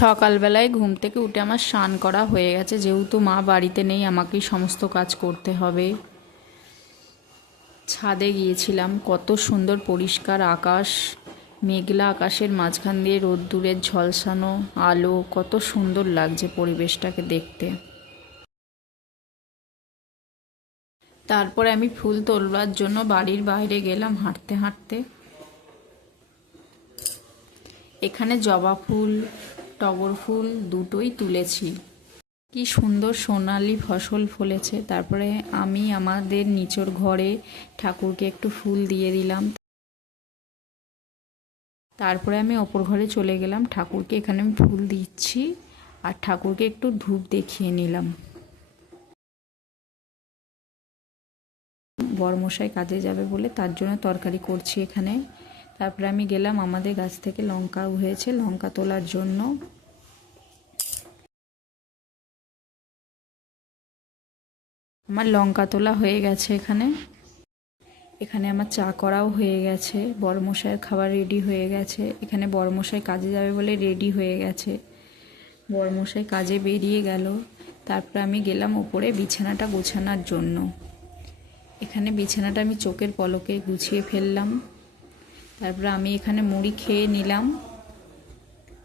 সকালবেলায় ঘুম থেকে উঠে আমার স্নান করা হয়ে গেছে, যেহেতু মা বাড়িতে নেই আমাকেই সমস্ত কাজ করতে হবে। ছাদে গিয়েছিলাম, কত সুন্দর পরিষ্কার আকাশ, মেঘলা আকাশের মাঝখান দিয়ে রোদ্দুরের ঝলসানো আলো, কত সুন্দর লাগছে পরিবেশটাকে দেখতে। তারপরে আমি ফুল তোলবার জন্য বাড়ির বাইরে গেলাম হাঁটতে হাঁটতে। এখানে জবা ফুল, টগর ফুল দুটোই তুলেছি। কি সুন্দর সোনালি ফসল ফলেছে। তারপরে আমি আমাদের নিচের ঘরে ঠাকুরকে একটু ফুল দিয়ে দিলাম। তারপরে আমি অপর ঘরে চলে গেলাম, ঠাকুরকে এখানে আমি ফুল দিচ্ছি আর ঠাকুরকে একটু ধূপ দেখিয়ে নিলাম। বরমশাই কাজে যাবে বলে তার জন্য তরকারি করছি এখানে। তারপরে আমি গেলাম আমাদের গাছ থেকে লঙ্কা হয়েছে, লঙ্কা তোলার জন্য। আমার লঙ্কা তোলা হয়ে গেছে। এখানে এখানে আমার চা করাও হয়ে গেছে, বড়মশাইয়ের খাবার রেডি হয়ে গেছে। এখানে বড়মশাই কাজে যাবে বলে রেডি হয়ে গেছে। বড়মশাই কাজে বেরিয়ে গেল। তারপরে আমি গেলাম উপরে বিছানাটা গোছানোর জন্য। এখানে বিছানাটা আমি চোখের পলকে গুছিয়ে ফেললাম। তারপরে আমি এখানে মুড়ি খেয়ে নিলাম।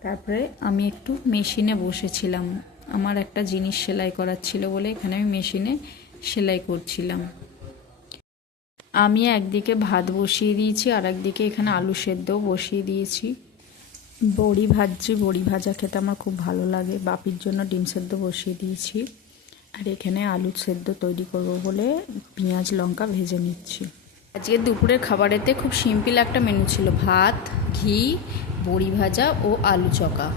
তারপরে আমি একটু মেশিনে বসেছিলাম, আমার একটা জিনিস সেলাই করার ছিল বলে এখানে আমি মেশিনে সেলাই করছিলাম। আমি একদিকে ভাত বসিয়ে দিয়েছি আর একদিকে এখানে আলু সেদ্ধও বসিয়ে দিয়েছি। বড়ি ভাজছি, বড়ি ভাজা খেতে আমার খুব ভালো লাগে। বাপির জন্য ডিম সেদ্ধ বসিয়ে দিয়েছি আর এখানে আলু সেদ্ধ তৈরি করব বলে পেঁয়াজ লঙ্কা ভেজে নিচ্ছি। আজকে দুপুরের খাবারেতে খুব সিম্পল একটা মেনু ছিল, ভাত, ঘি, বড়ি ভাজা ও আলু চকা।